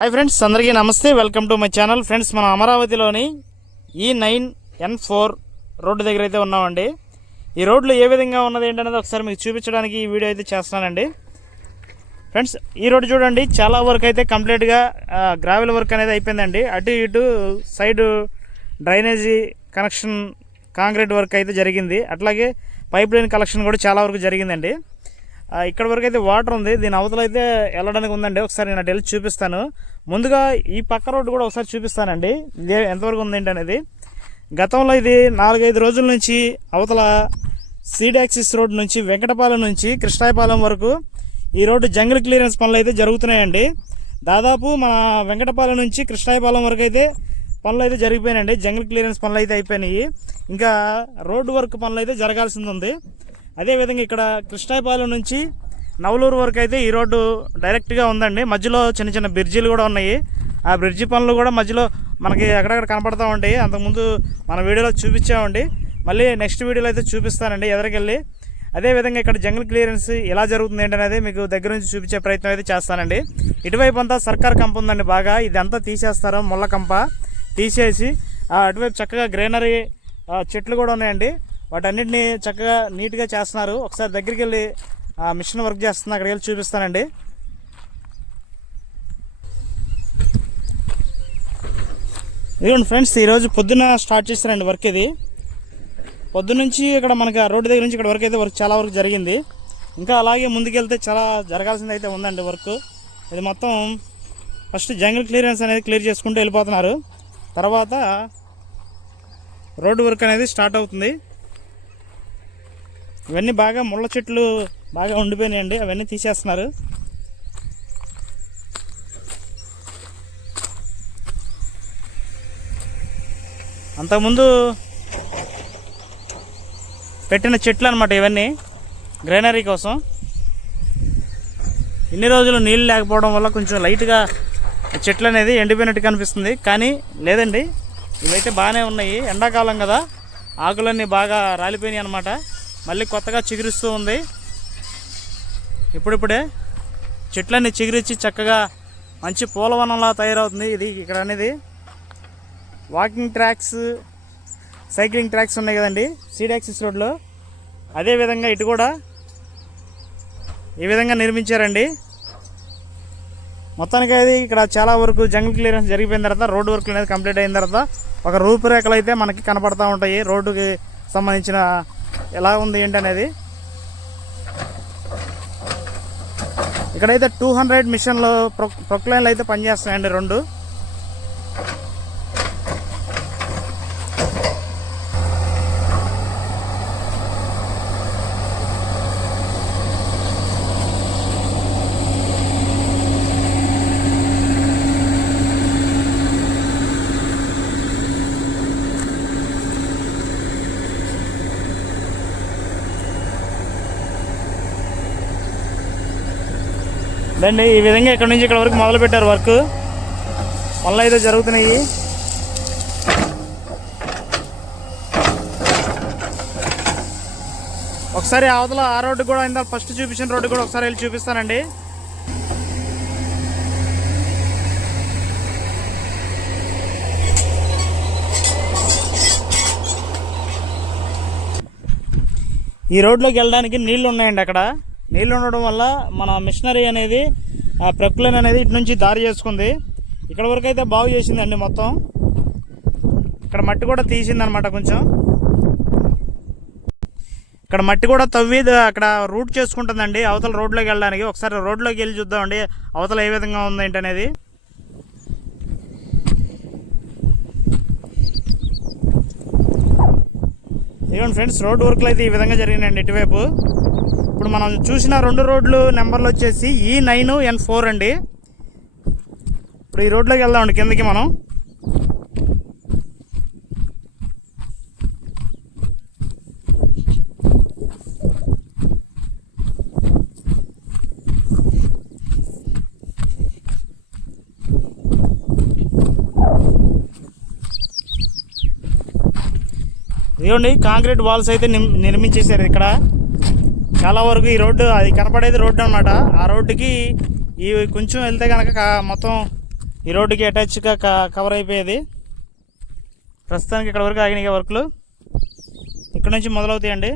Hi friends అందరికీ నమస్తే. Welcome to my channel. Friends మనం అమరావతిలోని ఈ నైన్ ఎన్ ఫోర్ రోడ్డు దగ్గర అయితే ఉన్నామండి. ఈ రోడ్లు ఏ విధంగా ఉన్నది ఏంటనేది ఒకసారి మీకు చూపించడానికి ఈ వీడియో అయితే చేస్తున్నానండి. ఫ్రెండ్స్ ఈ రోడ్డు చూడండి చాలా వర్క్ అయితే కంప్లీట్గా గ్రావెల్ వర్క్ అనేది అయిపోయిందండి. అటు ఇటు side drainage connection concrete work అయితే జరిగింది. అట్లాగే పైప్ లైన్ కలెక్షన్ కూడా చాలా వరకు జరిగిందండి. ఇక్కడ వరకు అయితే వాటర్ ఉంది. దీని అవతల అయితే వెళ్ళడానికి ఉందండి. ఒకసారి నేను అటు వెళ్ళి చూపిస్తాను. ముందుగా ఈ పక్క రోడ్డు కూడా ఒకసారి చూపిస్తానండి. ఇదే ఎంతవరకు ఉందేంటి అనేది. గతంలో ఇది నాలుగైదు రోజుల నుంచి అవతల సీడాక్సిస్ రోడ్ నుంచి వెంకటపాలెం నుంచి కృష్ణాయపాలెం వరకు ఈ రోడ్డు జంగిల్ క్లియరెన్స్ పనులు అయితే జరుగుతున్నాయండి. దాదాపు మన వెంకటపాలెం నుంచి కృష్ణాయపాలెం వరకు అయితే పనులు అయితే జరిగిపోయినాయండి. జంగిల్ క్లియరెన్స్ పనులు అయితే అయిపోయినాయి. ఇంకా రోడ్డు వర్క్ పనులు అయితే జరగాల్సింది ఉంది. అదేవిధంగా ఇక్కడ కృష్ణాయపాలెం నుంచి నవలూరు వరకు అయితే ఈ రోడ్డు డైరెక్ట్గా ఉందండి. మధ్యలో చిన్న చిన్న బ్రిడ్జిలు కూడా ఉన్నాయి. ఆ బ్రిడ్జి పనులు కూడా మధ్యలో మనకి అక్కడక్కడ కనపడతా ఉంటాయి అంతకుముందు మన వీడియోలో చూపించామండి. మళ్ళీ నెక్స్ట్ వీడియోలో అయితే చూపిస్తానండి ఎదరికెళ్ళి. అదేవిధంగా ఇక్కడ జంగిల్ క్లియరెన్స్ ఎలా జరుగుతుంది ఏంటనేది మీకు దగ్గర నుంచి చూపించే ప్రయత్నం అయితే చేస్తానండి. ఇటువైపు అంతా సర్కార్ కంప ఉందండి బాగా. ఇదంతా తీసేస్తారు ముళ్ళ కంప తీసేసి. ఆ అటువైపు చక్కగా గ్రీనరీ చెట్లు కూడా ఉన్నాయండి. వాటన్నిటిని చక్కగా నీట్గా చేస్తున్నారు. ఒకసారి దగ్గరికి వెళ్ళి ఆ మిషన్ వర్క్ చేస్తుంది అక్కడికి వెళ్ళి చూపిస్తానండి. ఇదిగోండి ఫ్రెండ్స్ ఈరోజు పొద్దున స్టార్ట్ చేస్తారండి వర్క్ ఇది. పొద్దునుంచి ఇక్కడ మనకి రోడ్డు దగ్గర నుంచి ఇక్కడ వర్క్ అయితే వర్క్ చాలా వరకు జరిగింది. ఇంకా అలాగే ముందుకెళ్తే చాలా జరగాల్సింది అయితే ఉందండి వర్క్. ఇది మొత్తం ఫస్ట్ జంగిల్ క్లియరెన్స్ అనేది క్లియర్ చేసుకుంటూ వెళ్ళిపోతున్నారు. తర్వాత రోడ్డు వర్క్ అనేది స్టార్ట్ అవుతుంది. ఇవన్నీ బాగా ముళ్ళ చెట్లు బాగా ఉండిపోయినాయండి అవన్నీ తీసేస్తున్నారు. అంతకుముందు పెట్టిన చెట్లు అనమాట ఇవన్నీ గ్రీనరీ కోసం. ఇన్ని రోజులు నీళ్ళు లేకపోవడం వల్ల కొంచెం లైట్గా చెట్లు అనేది ఎండిపోయినట్టు కనిపిస్తుంది కానీ లేదండి. ఇవైతే బాగానే ఉన్నాయి ఎండాకాలం కదా ఆకులన్నీ బాగా రాలిపోయినాయి అనమాట మళ్ళీ కొత్తగా చిగురిస్తూ ఉంది. ఇప్పుడిప్పుడే చెట్లన్నీ చిగురించి చక్కగా మంచి పూలవనంలా తయారవుతుంది. ఇది ఇక్కడ అనేది వాకింగ్ ట్రాక్స్ సైక్లింగ్ ట్రాక్స్ ఉన్నాయి కదండి. సీడాక్సిస్ రోడ్లో. అదేవిధంగా ఇటు కూడా ఈ విధంగా నిర్మించారండి. మొత్తానికి అది ఇక్కడ చాలా వరకు జంగిల్ క్లియరెన్స్ జరిగిపోయిన తర్వాత రోడ్డు వర్క్ అనేది కంప్లీట్ అయిన తర్వాత ఒక రూపురేఖలు అయితే మనకి కనపడతా ఉంటాయి. రోడ్డుకి సంబంధించిన ఎలా ఉంది ఏంటి అనేది ఇక్కడైతే టూ హండ్రెడ్ మిషన్లు ప్రొ ప్రొక్లైన్లు అయితే పనిచేస్తున్నాయండి రెండు. దండి ఈ విధంగా ఇక్కడ నుంచి ఇక్కడ వరకు మొదలు పెట్టారు వర్క్. పనులు అయితే జరుగుతున్నాయి. ఒకసారి అవతల ఆ రోడ్డు కూడా ఇందా ఫస్ట్ చూపించిన రోడ్డు కూడా ఒకసారి వెళ్ళి చూపిస్తానండి. ఈ రోడ్లోకి వెళ్ళడానికి నీళ్ళు ఉన్నాయండి అక్కడ. నీళ్ళు ఉండడం వల్ల మన మిషనరీ అనేది ఆ ప్రక్లైన్ అనేది ఇటు నుంచి దారి చేసుకుంది. ఇక్కడ వరకు అయితే బాగు చేసిందండి మొత్తం. ఇక్కడ మట్టి కూడా తీసిందనమాట కొంచెం. ఇక్కడ మట్టి కూడా తవ్వి అక్కడ రూట్ చేసుకుంటుందండి. అవతల రోడ్లోకి వెళ్ళడానికి. ఒకసారి రోడ్లోకి వెళ్ళి చూద్దామండి. అవతల ఏ విధంగా ఉంది ఏంటనేది అనేది. ఇదిగోండి ఫ్రెండ్స్ రోడ్ వర్క్లు అయితే ఈ విధంగా జరిగినాయండి ఇటువైపు. ఇప్పుడు మనం చూసిన రెండు రోడ్లు నెంబర్లు వచ్చేసి ఈ నైన్ ఎన్ ఫోర్ అండి. ఇప్పుడు ఈ రోడ్లోకి వెళ్దామండి కిందకి మనం. ఇదిగోండి కాంక్రీట్ వాల్స్ అయితే నిమ్- నిర్మించేశారు ఇక్కడ. చాలా వరకు ఈ రోడ్డు అది కనపడేది రోడ్డు అనమాట ఆ రోడ్డుకి ఈ కొంచెం వెళ్తే కనుక మొత్తం ఈ రోడ్డుకి అటాచ్గా కవర్ అయిపోయేది. ప్రస్తుతానికి ఇక్కడ వరకు ఆగినాయి వర్క్లు. ఇక్కడ నుంచి మొదలవుతాయండి.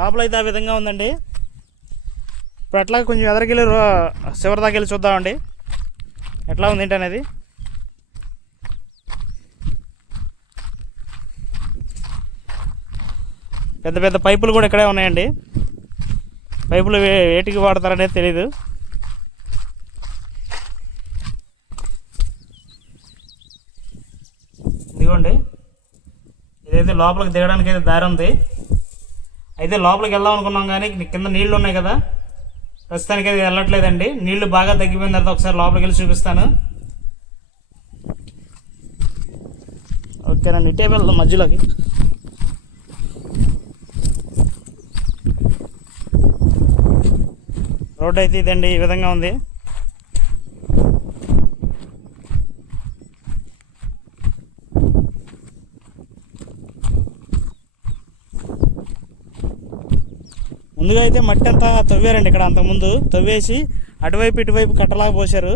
లోపల అయితే ఆ విధంగా ఉందండి. ఇప్పుడు అట్లా కొంచెం ఎదరికెళ్ళి రో- చివరి దాకా వెళ్ళి చూద్దామండి. ఎట్లా ఉంది ఏంటి అనేది? పెద్ద పెద్ద పైపులు కూడా ఇక్కడే ఉన్నాయండి. పైపులు వేటికి వాడతారనేది తెలీదు. ఇదిగోండి. ఇదైతే లోపలికి దిగడానికి అయితే దారి ఉంది. అయితే లోపలికి వెళ్దాం అనుకున్నాం కానీ కింద నీళ్ళు ఉన్నాయి కదా. ప్రస్తుతానికి అది వెళ్ళట్లేదండి. నీళ్ళు బాగా తగ్గిపోయిన తర్వాత ఒకసారి లోపలికి వెళ్ళి చూపిస్తాను. ఓకేనండి ఇటే వెళ్దాం మధ్యలోకి. రోడ్ అయితే ఇదండి ఈ విధంగా ఉంది. ముందుగా అయితే మట్టి అంతా తవ్వారండి ఇక్కడ అంతకుముందు. తవ్వేసి అటువైపు ఇటువైపు కట్టలాగా పోశారు.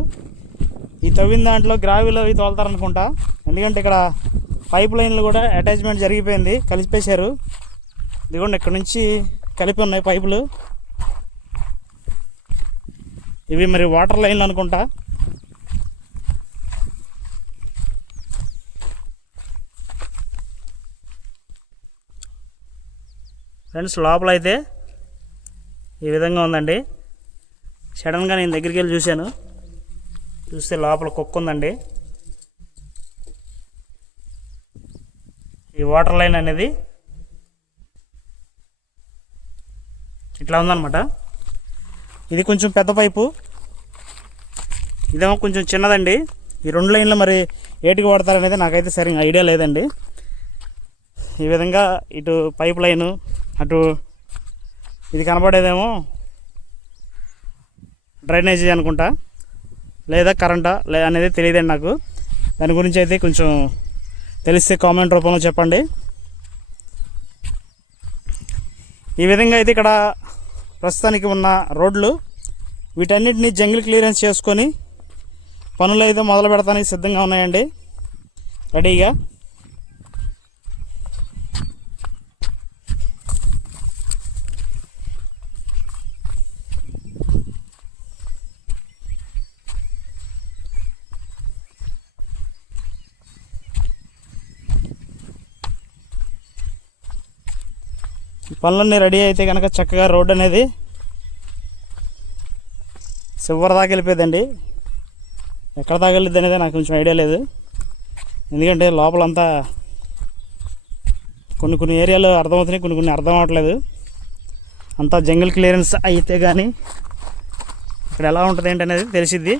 ఈ తవ్విన దాంట్లో గ్రావిలో అవి తోలుతారనుకుంటా. ఎందుకంటే ఇక్కడ పైప్ లైన్లు కూడా అటాచ్మెంట్ జరిగిపోయింది. కలిపేశారు ఇదిగోండి ఇక్కడ నుంచి కలిపి ఉన్నాయి పైపులు. ఇవి మరి వాటర్ లైన్లు అనుకుంటా. ఫ్రెండ్స్ లోపల అయితే ఈ విధంగా ఉందండి. సడన్గా నేను దగ్గరికి వెళ్ళి చూశాను. చూస్తే లోపల కుక్క ఉందండి. ఈ వాటర్ లైన్ అనేది ఇట్లా ఉందన్నమాట. ఇది కొంచెం పెద్ద పైపు. ఇదేమో కొంచెం చిన్నదండి. ఈ రెండు లైన్లు మరి ఏటికి వాడతారనేది నాకైతే సరిగ్గా ఐడియా లేదండి. ఈ విధంగా ఇటు పైప్ లైను అటు ఇది కనబడేదేమో డ్రైనేజీ అనుకుంటా లేదా కరెంటా లే అనేది తెలియదండి నాకు. దాని గురించి అయితే కొంచెం తెలిస్తే కామెంట్ రూపంలో చెప్పండి. ఈ విధంగా అయితే ఇక్కడ ప్రస్తుతానికి ఉన్న రోడ్లు వీటన్నిటిని జంగిల్ క్లియరెన్స్ చేసుకొని పనులు అయితే మొదలు పెడతానికి సిద్ధంగా ఉన్నాయండి. రెడీగా? పనులన్నీ రెడీ అయితే కనుక చక్కగా రోడ్ అనేది చివరి దాకా వెళ్ళిపోయిందండి. ఎక్కడ దాకా వెళ్ళిద్ది అనేది నాకు కొంచెం ఐడియా లేదు. ఎందుకంటే లోపలంతా కొన్ని కొన్ని ఏరియాలు అర్థమవుతున్నాయి కొన్ని కొన్ని అర్థం అవ్వట్లేదు. అంతా జంగిల్ క్లియరెన్స్ అయితే కానీ ఇక్కడ ఎలా ఉంటుంది ఏంటనేది అనేది తెలిసిద్ది.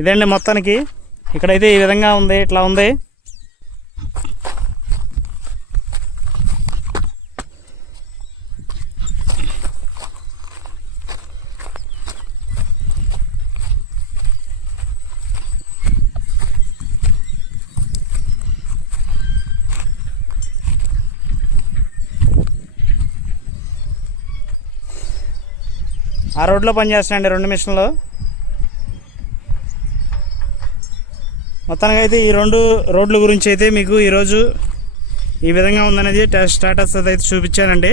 ఇదండి మొత్తానికి. ఇక్కడైతే ఈ విధంగా ఉంది ఇట్లా ఉంది. ఆ రోడ్లో పనిచేస్తున్నాయండి రెండు మిషన్లు. మొత్తానికి అయితే ఈ రెండు రోడ్ల గురించి అయితే మీకు ఈరోజు ఈ విధంగా ఉందనేది స్టేటస్ అయితే చూపించానండి.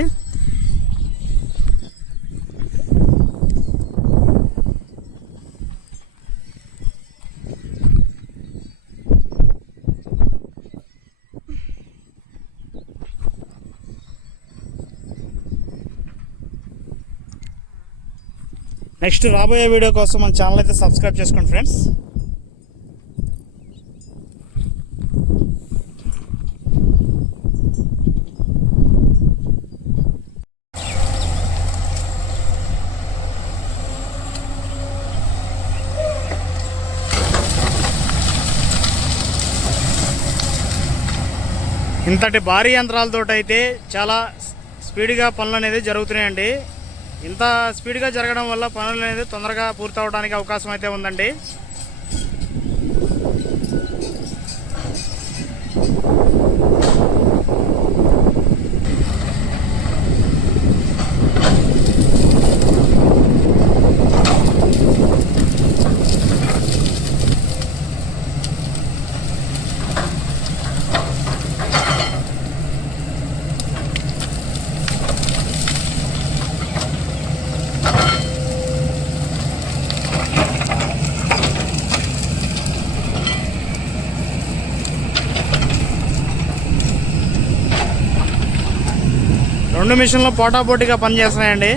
నెక్స్ట్ రాబోయే వీడియో కోసం మన ఛానల్ అయితే సబ్స్క్రైబ్ చేసుకోండి ఫ్రెండ్స్. ఇంతటి భారీ యంత్రాలతో అయితే చాలా స్పీడ్గా పనులు అనేది జరుగుతున్నాయండి. ఇంత స్పీడ్గా జరగడం వల్ల పనులు అనేది తొందరగా పూర్తవడానికి అవకాశం అయితే ఉందండి. రెండు మిషన్లు పోటాపోటీగా పనిచేస్తున్నాయండి.